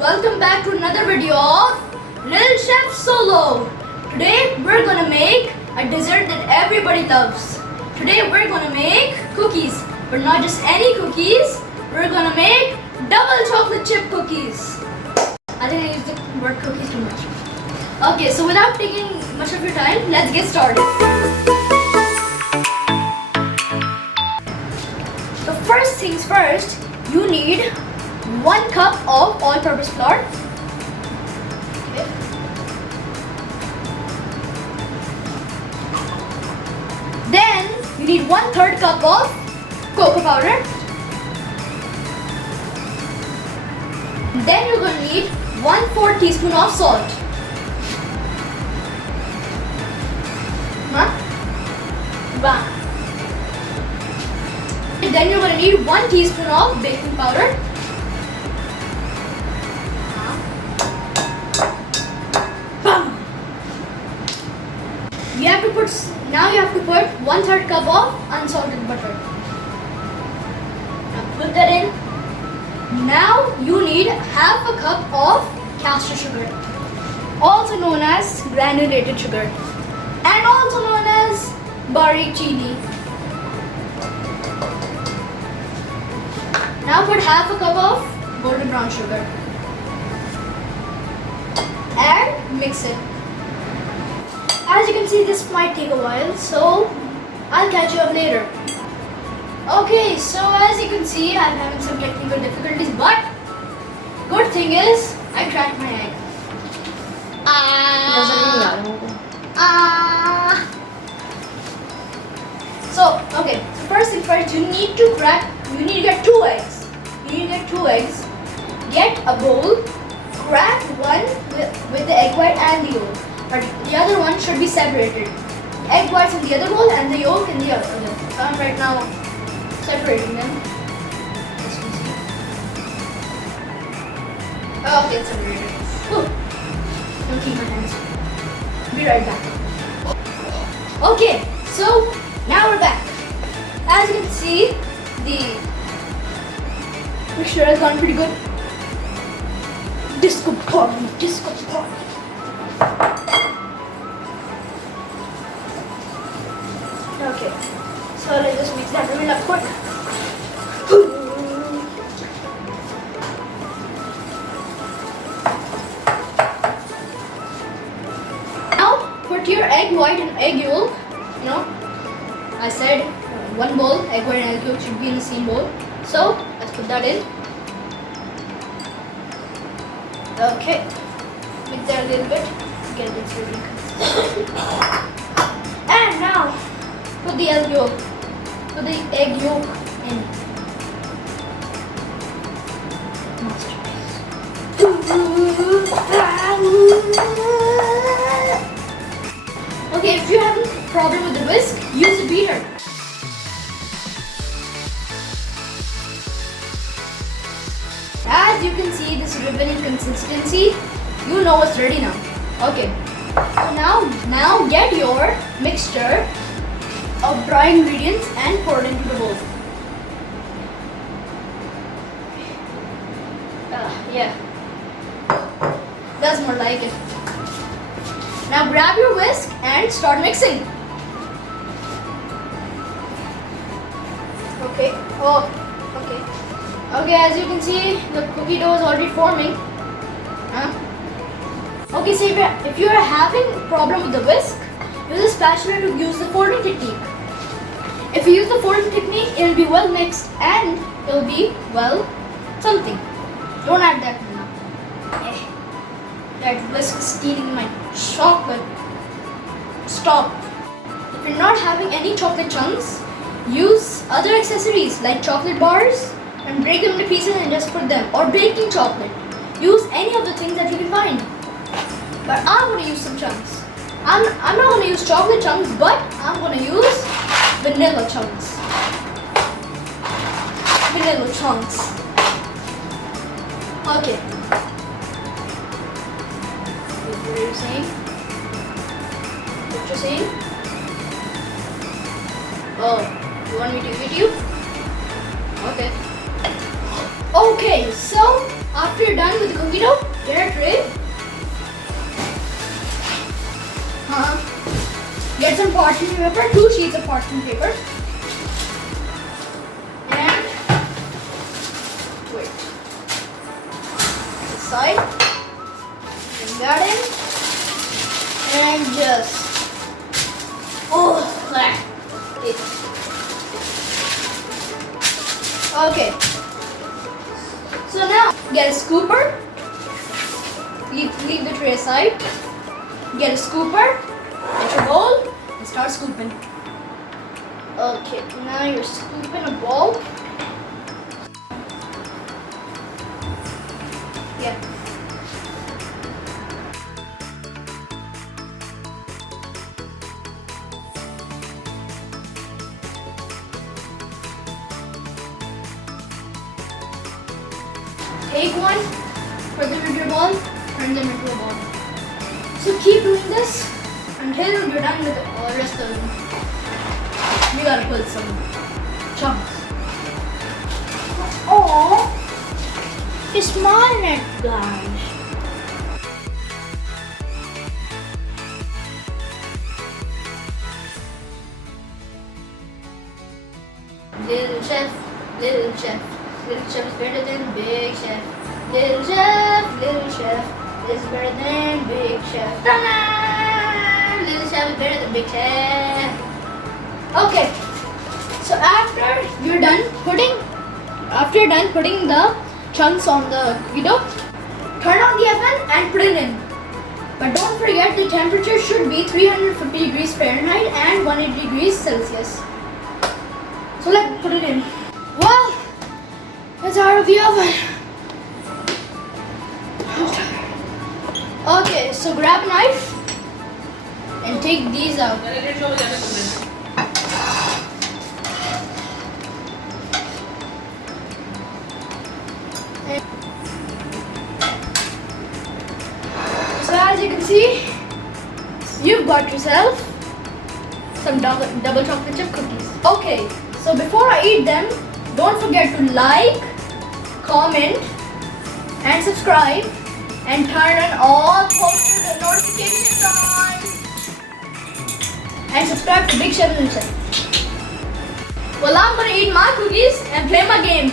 welcome back to another video of Lil Chef Solo. Today we're gonna make a dessert that everybody loves. Today we're gonna make cookies, but not just any cookies. We're gonna make double chocolate chip cookies. I think I used the word cookies too much. Okay, so without taking much of your time, let's get started. So first things first, you need 1 cup of all-purpose flour. Okay. Then you need 1/3 cup of cocoa powder. Then you're going to need 1/4 teaspoon of salt. Wow. Then you're going to need 1 teaspoon of baking powder. Now you have to put 1/3 cup of unsalted butter. Now put that in. Now you need 1/2 cup of castor sugar, also known as granulated sugar, and also known as barik chini. Now put 1/2 cup of golden brown sugar and mix it. As you can see, this might take a while, so I'll catch you up later. Okay, so as you can see, I'm having some technical difficulties, but good thing is I cracked my egg. So first thing first, you need to get 2 eggs. You need to get 2 eggs. Get a bowl, crack one with the egg white and the yolk. But the other one should be separated. Egg whites in the other bowl and the yolk in the other. So I'm right now separating them. As you can see. Okay, it's separated. Don't keep my hands. Be right back. Okay, so now we're back. As you can see, the mixture has gone pretty good. Disco party. Okay, so let's just mix that real up quick. Now put your egg white and egg yolk. I said 1 bowl, egg white and egg yolk should be in the same bowl. So let's put that in. Okay, mix that a little bit. Get this really. And now put the egg yolk in. Okay, if you're having a problem with the whisk, use a beater. As you can see, this ribbon consistency, you know it's ready now. Okay, so now get your mixture of dry ingredients and pour it into the bowl. Yeah, that's more like it. Now grab your whisk and start mixing. Okay. Okay, as you can see, the cookie dough is already forming. Okay, so if you are having a problem with the whisk, use a spatula to use the folding technique. If you use the folding technique, it will be well mixed and it will be well something. Don't add that now. That whisk is stealing my chocolate. Stop. If you're not having any chocolate chunks, use other accessories like chocolate bars and break them into pieces and just put them. Or baking chocolate. Use any of the things that you can find. But I'm going to use some chunks. I'm not going to use chocolate chunks, but I'm going to use vanilla chunks. Okay. What are you saying? What you're saying? Oh, you want me to hit you? Okay. Okay, so After you're done with the cookie dough, get a tray. Get some parchment paper, 2 sheets of parchment paper. And wait. This side. Bring that in. And just okay. So now get a scooper. Leave the tray aside. Get a scooper. Get your bowl and start scooping. Okay, now you're scooping a bowl. Yeah. Take one, put them into your bowl, turn them into a ball. So keep doing this until you're done with the rest of them. We gotta put some chunks. Oh, it's small net, guys. Little chef, little chef. Little chef is better than big chef. Little chef is better than big chef. Ta-da! Little chef is better than big chef. Okay, so after you're done putting the chunks on the cookie dough, turn on the oven and put it in. But don't forget the temperature should be 350 degrees Fahrenheit and 180 degrees Celsius. So let's put it in. Well, it's out of the oven. Okay, so grab a knife and take these out. So as you can see, you've got yourself some double chocolate chip cookies. Okay, so before I eat them, don't forget to like, comment, and subscribe, and turn on all post notifications on. And subscribe to Big Chef Lil Chef. Well, I'm gonna eat my cookies and play my game.